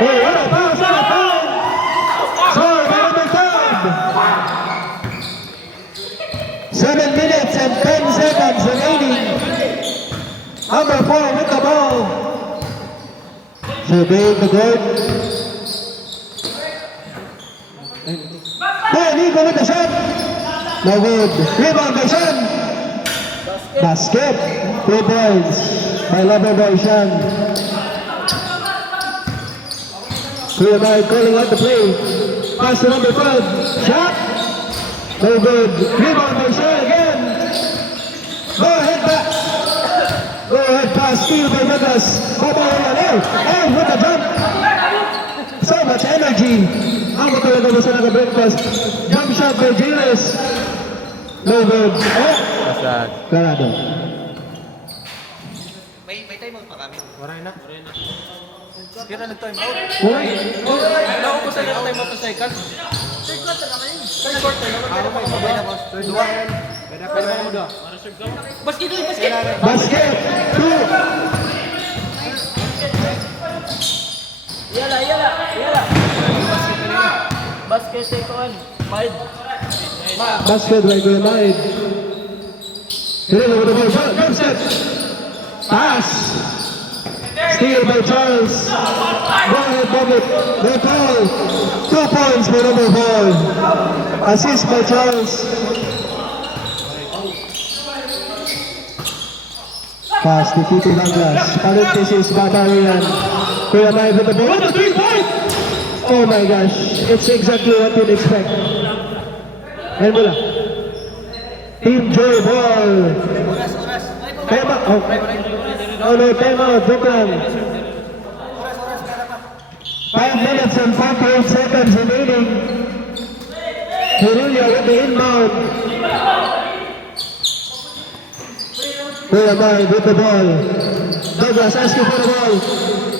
Oh, what a pass, what a foul! Score by number 10. 7 minutes and 10 seconds remaining. Number 4 with the ball. Surveying the guard. Nico with the shot. No good. Rebound by Sean. Basket. 2 points by Lover by Sean. Kuya Mike calling out the play. Pass to number 12. Shot. No good. Rebound by Sean again. Go ahead pass. Go ahead pass. Steal by Vegas. And with the jump. So much energy. Ako talaga gusto naka-breakfast. Jump shot by Giles. No good. Oh! Karado. May time out pa kami. Waray na. Kira nag-time out. Uy! Naubos na time out sa second. Third quarter naman yun. Third quarter naman. Pwede pa mo doon. Third one. Pwede pa mo doon. Basket doon, basket. Basket! 2! Yala. Basket take on. Five. Basket by Kuya Mike. Hirilo with the ball. Shot. Jump step. Pass. Steal by Charles. Go ahead, Bobbitt. No call. 2 points for number 4. Assist by Charles. Pass to Tito Douglas. Parenthesis, Barbarian. Kuya Mike with the ball. What a 3-point! Oh my gosh. It's exactly what you'd expect. Ayan mula. Team Joy ball. Tema. Oh no, tema. Joke lang. 5 minutes and 48 seconds remaining. Hirulia with the inbound. Kuya Mike with the ball. Douglas asking for the ball.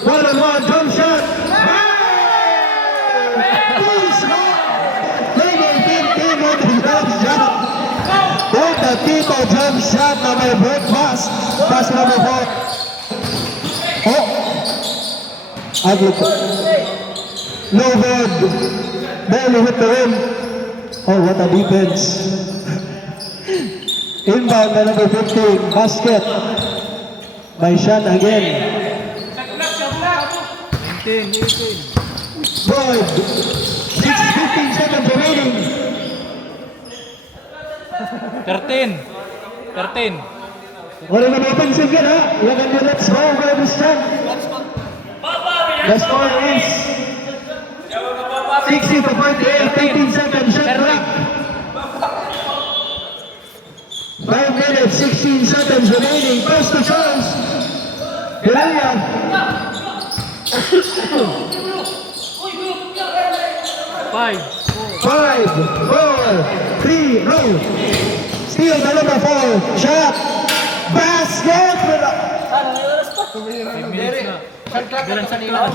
1-on-1 jump shot. The Tito jump shot na may breakfast. Pass number 4. Oh! Aglit. No good. Barely hit the rim. Oh, what a defense. Inbound na number 15. Basket. By Sean again. 18. Good. 15 seconds remaining. 13. Wala na offensive yan ha. Lagan nyo, let's go by this shot. The score is 60 to 48, 18 seconds shot clock. 5 minutes, 16 seconds remaining. Pass to Charles. Hilaria. 5, 4, 3, roll. Steal by number 4. Shot. Basket. 5 minutes na. Bilang sa nila.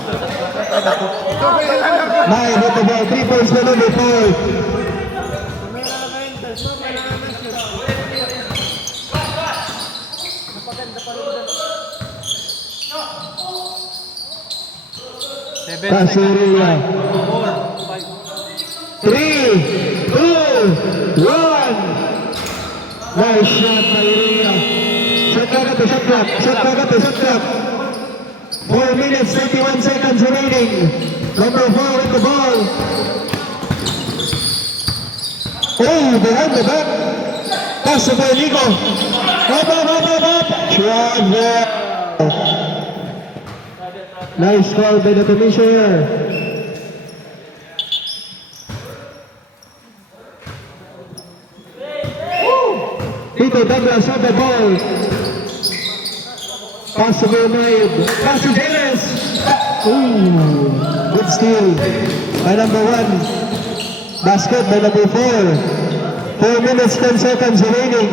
Nine with the ball. 3 points by number 4. Casuria. 3, 2, 1. Nice shot by Iria. Shot clock. 4 minutes, 31 seconds remaining. Number 4 with the ball. Oh, behind the back. Pass to Nico. Up. Travel. Nice call by the commissioner. Tito Douglas on the ball. Pass to Mermaid. Pass to Dennis. Ooh, good steal by number 1. Basket by number 4. 4 minutes, 10 seconds remaining.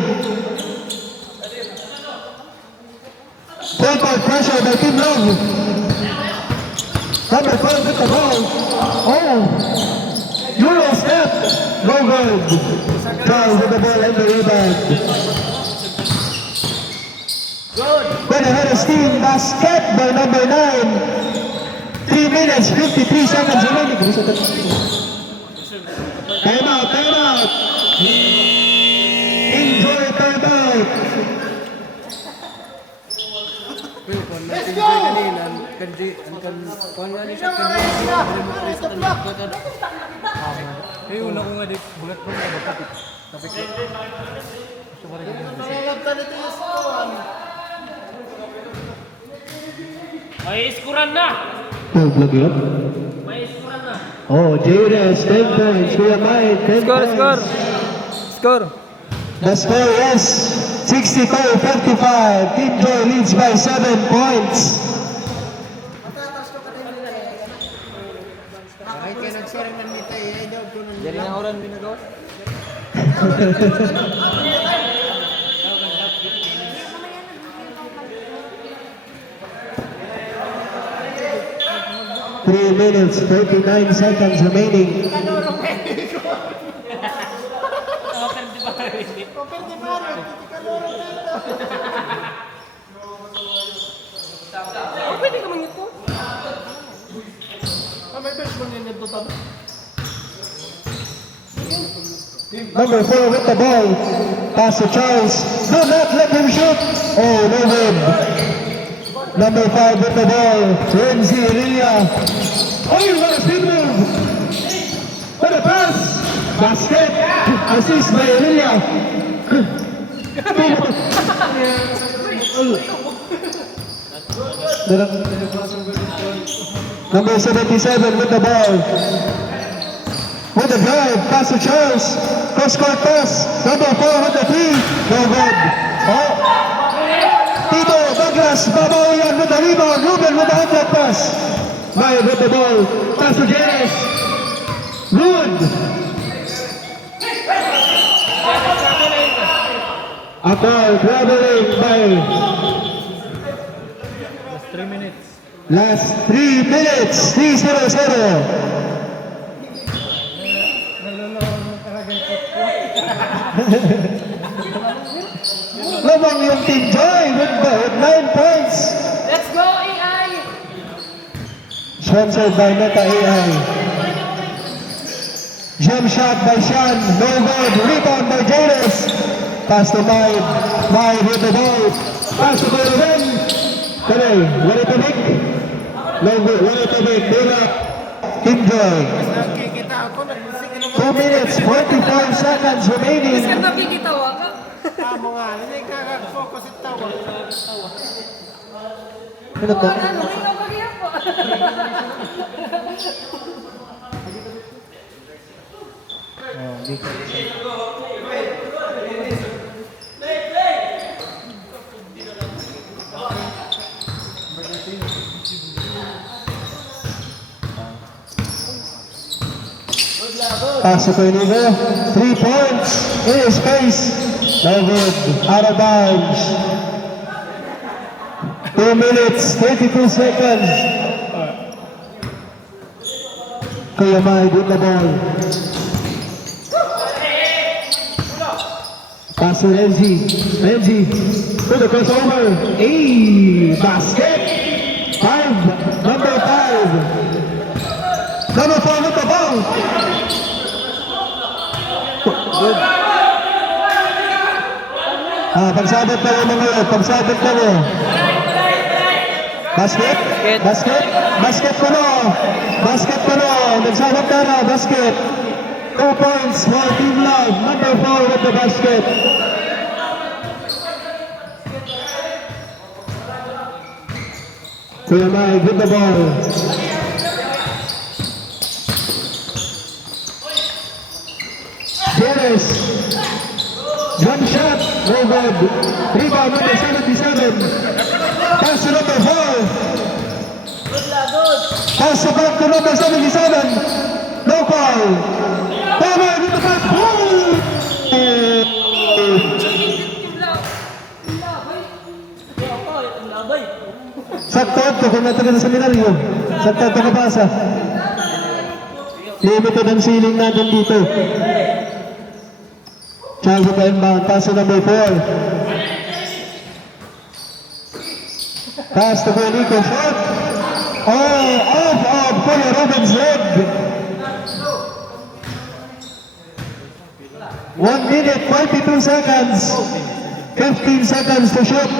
Full-court pressure by Team Love. Number 12 with the ball. Oh! Euro step. No good. Charles with the ball and the rebound. Good. Then ahead of steam. Basket by number 9. 3 minutes, 53 seconds remaining. Time out, time out. Enjoy time out. Let's go! Eh, una ko nga di bulat ko na bakit. Tapik. May iskuran na! Oh, vlog yun? May iskuran na! Oh, Jades, 10 points. Kuya Mai, 10 points. Score. The score is 62-55. Team Joy leads by 7 points. Jadi na oran binagawa. 3 minutes, 39 seconds remaining. Pwede ka mangito. May baseball niya nito tabi. Number 4 with the ball. Pass to Charles. Do not let him shoot. Oh, no good. Number 5 with the ball. Renzi Lilia. Oh, what a speed move. What a pass. Basket. Assist by Lilia. Number 77 with the ball. With the drive, pass to Charles. Cross-court pass. Number 4 with the three. No good. Oh. Tito Douglas, Babaoyan with the rebound. Ruben with the outlet pass. Maya with the ball. Pass to Janes. Good. A foul traveling by. Last 3 minutes. Last 3 minutes. 3-0-0. Lamang yung Team Joy with 9 points. Let's go, AI! Sponsored by Meta AI. Jump shot by Sean. No good. Rebound by Jonas. Pass to Mike. Mike with the ball. Pass to Golden. Today, what it to make? No good. What it to make? Dila. Team Joy. 2 minutes, 45 seconds remaining. nakikitawa ka? Tama nga, hindi ka-focus ito. Ano to? Ano, ikaw kagaya po. Pass to Koinigo. 3 points. In his face. No good. Out of bounds. 2 minutes, 32 seconds. Kuya Mai with the ball. Pass to Renzi. Renzi. To the crossover. Basket. 5. Number 5. Number 4 with the ball. Good. Pagsabot na yung mga ulit. Pagsabot na mo. Basket. Basket. Basket ko no. Basket ko no. Nagsabot na na. Basket. 2 points for Team Love. Number 4 with the basket. Kuya Mike with the ball. Jerez. Jump shot. No good. Rebound number 77. Pass to number 4. Pass to back to number 77. No call. Tama with the pass. Sakto kung natagal sa seminaryo. Sakto kapasa. Limited ang ceiling natin dito. Charles with the inbound. Pass to number 4. Pass to Nico. Shot. Oh, off of Kuya Ruben's leg. 1 minute, 22 seconds. 15 seconds to shoot.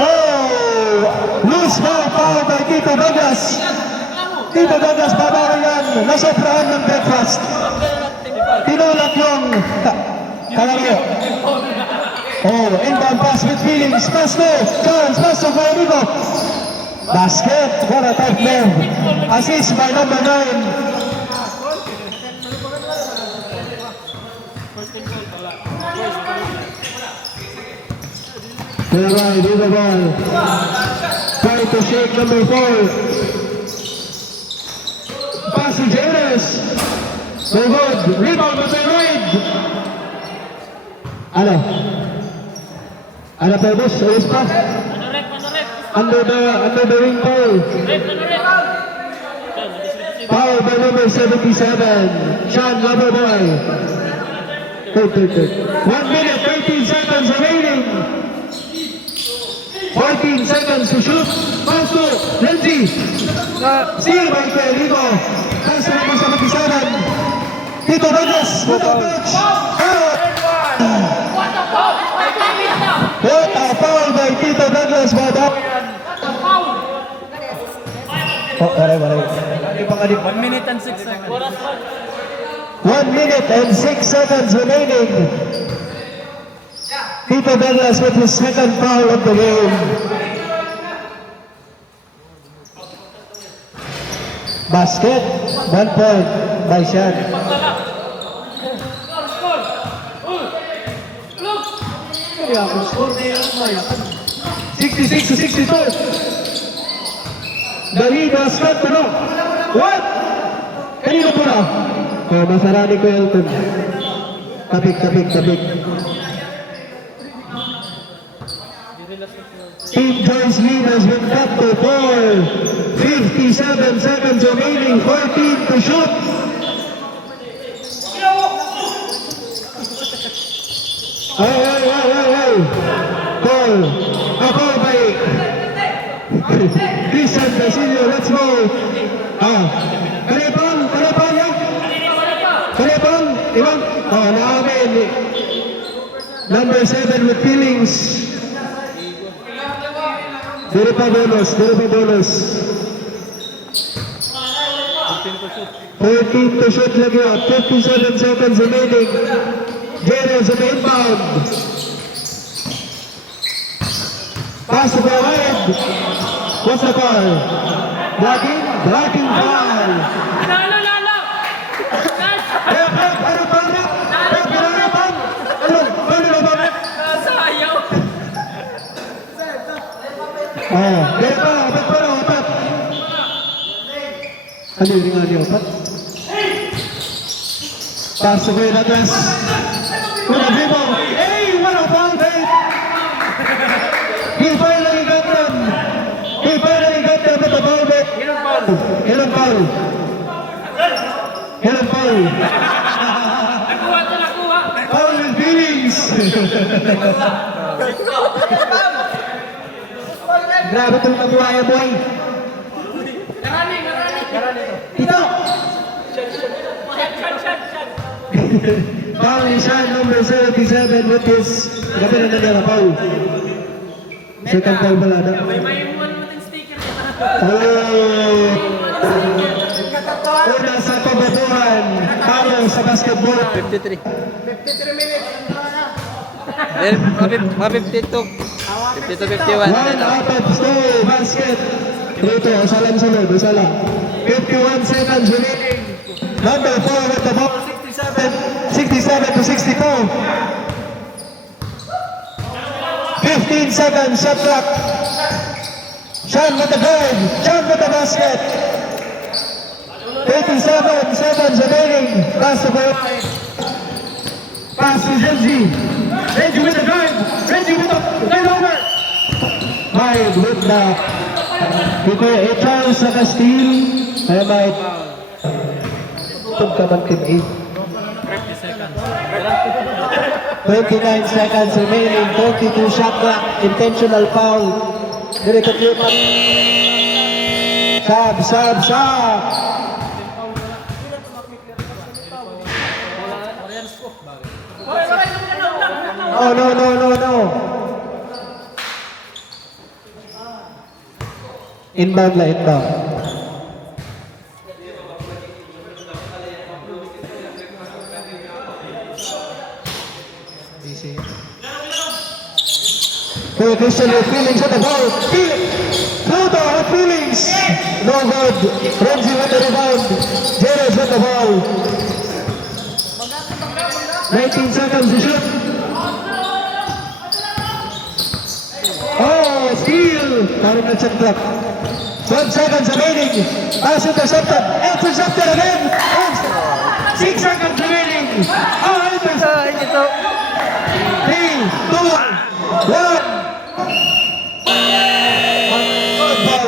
Oh! Loose ball foul by Tito Douglas. Tito Douglas, babawi yan. Nasoprahan ng breakfast. Tinulak yung kalaro. Oh, inbound pass with feelings. Pass to Charles, pass to Federico. Basket. What a tough move. Assist by number 9. To the right, with the ball. Try to shake number 4. Pass to Jairus. So good. Rebound by Reid. Ano pa boss? Ayos pa? Under the ring foul. Foul by number 77. Sean Loverboy. Third. 1 minute, 13 seconds remaining. 14 seconds to shoot. Pass to Renzi. Steal by Federico. Pass to number 77. Tito Douglas. What a touch. What a foul by Tito Douglas. Oh, maray. 1 minute and 6 seconds. 1 minute and 6 seconds remaining. Tito Douglas with his second foul of the game. Basket, 1 point by Sean. Kaya kung score na yun, 66 to 62. The lead was cut to no. What? Kanino po na? Oh, masarani ko Elton. Tapik. Team Joyce lead has been cut to 4. 57 seconds remaining. 14 to shoot. Hey. Call. A call by Christian Basilio. Let's go. Kanepang, ya? Kanepang, ibang? Oh, naamin. Number 7 with feelings. Dili pa bonus. 14 to shoot lagi. 57 seconds remaining. Jairus at inbound. Pass to the right. What's the call? Blocking foul. Opat. Ano yung nga niyo, opat? Pass to Kuya Douglas. What a dribble! Hey, what a foul, babe! He finally got them with the foul, babe. Ilang foul? Foul with feelings! Grabe itong nabuhaya, boy. Ito! Foul ni Sean, number 77 with his gabi na nila foul. Second foul pala na. Una sa kababuhan, talo sa basketball. 53 minutes. 52. 52-51. 1 out of 2 basket. Dito, isa lang. 51 seconds remaining. Number 4 with the ball. 67 to 62. 15 seconds, shot clock. Sean with the guard. Sean with the basket. 87 seconds remaining. Pass to goal. Pass to Renzi. Renzi with the guard. Renzi with the turnover. Five with the Charles Nakastil. Kaya may tugkaman team 8. 50 seconds. 29 seconds remaining, 42 shot clock, intentional foul. Dirito Clipper. Sab. Oh, no. Inbound. Hey, Christian, your feelings on the ball. Pluto, her feelings. No good. Ramsey with the rebound. Jerez with the ball. 19 seconds to shoot. Oh, steal. Parang na shot clock. 12 seconds remaining. Pass intercepted. Intercepted again. 6 seconds remaining. Oh, intercepted. 3, 2, 1.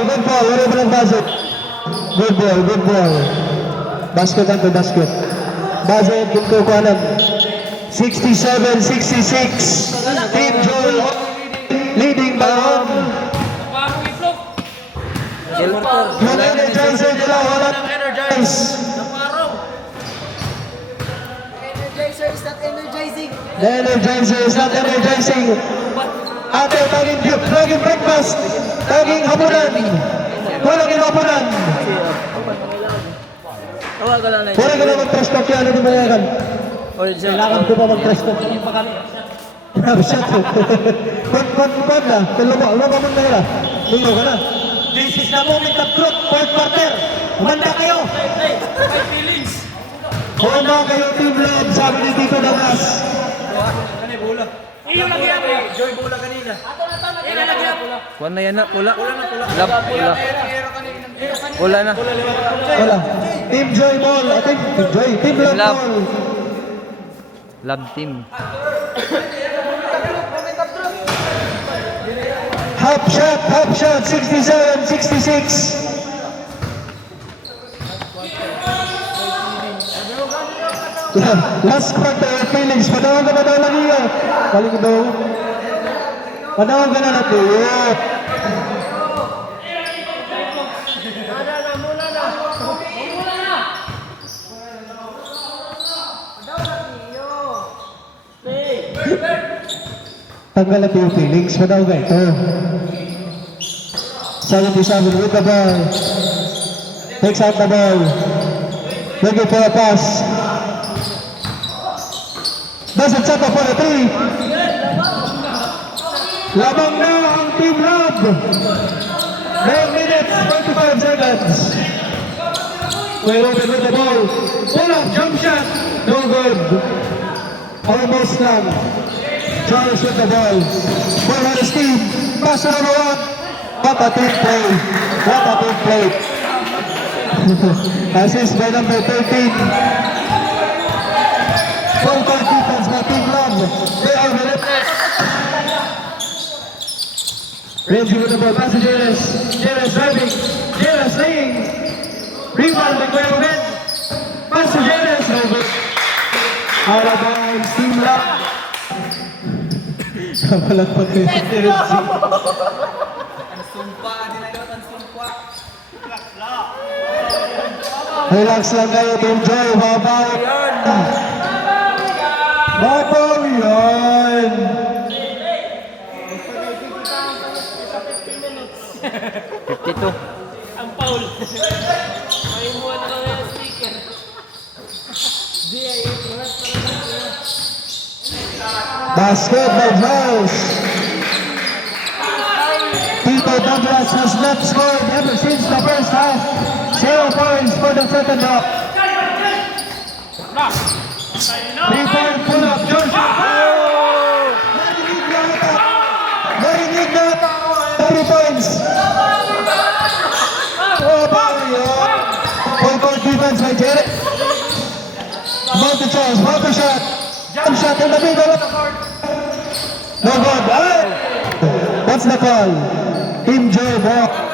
Good ball. Whatever ang basket. Good ball. Basket ang to basket. Basket, ginto ko alam. 67-66. Team Joel leading by 1. Yung energizer nila, walang energize. Energizer is not energizing. The energizer is not energizing. Ate, taging breakfast. Taging hapunan. Walang hapunan. Tawa ka lang na. Wala ka na mag-trash talk yan. Ano di mayagan? Kailangan ko pa mag-trash talk. Shut up. Pag na. Lupa mo na nila. Lupa ka na. This is the moment of truth. Fourth quarter. Humanda kayo. My feelings. Humanda kayo, Team Lab. Sabi ni Tito Damas. Iyo lagi ako. Joy bola kanina. Iyo lagi ako. Kuan na yan na, pula. Pula na. Wala. Team Joy Ball. Team Lab Lab. Ball. Lab team. Half shot, 67-66. Last quarter, feelings. Padawag ka lang iyo. Balik daw. Padawag ka na natin. Tanggal natin yung feelings. Padawag ka ito. 77 with the ball. Takes out the ball. Looking for a pass. Doesn't set up for a 3. Labang na ang Team Lab. 9 minutes, 25 seconds. We're open with the ball. Pull up, jump shot. No good. Almost lang. Charles with the ball. For his team. Pass to number 1. What a team play. Assist by number 13. Full court defense by Team Lab. They are relentless. Ramsey with the ball. Pass to Jerez. Jerez driving. Jerez laying. Rebound by Kuya Ruben. Pass to Jerez. No good. Out of bounds. Team Lab. Kapalat pa kayo si Jerez. Relax lang kayo, Team Joy. Babaw yan. 52. Ang foul. May muha na lang yung sticker. Basket by Jones. Tito Douglas has not scored ever since the first half. 0 points for the second half. 3-point pull-up, Joshua. Narinig na ata. 3 points. Oh, bawi yun. Full court defense by Jerry. Multi-chance, multi-shot. Jump shot in the middle of the court. No good. What's the call? Team Joy walk.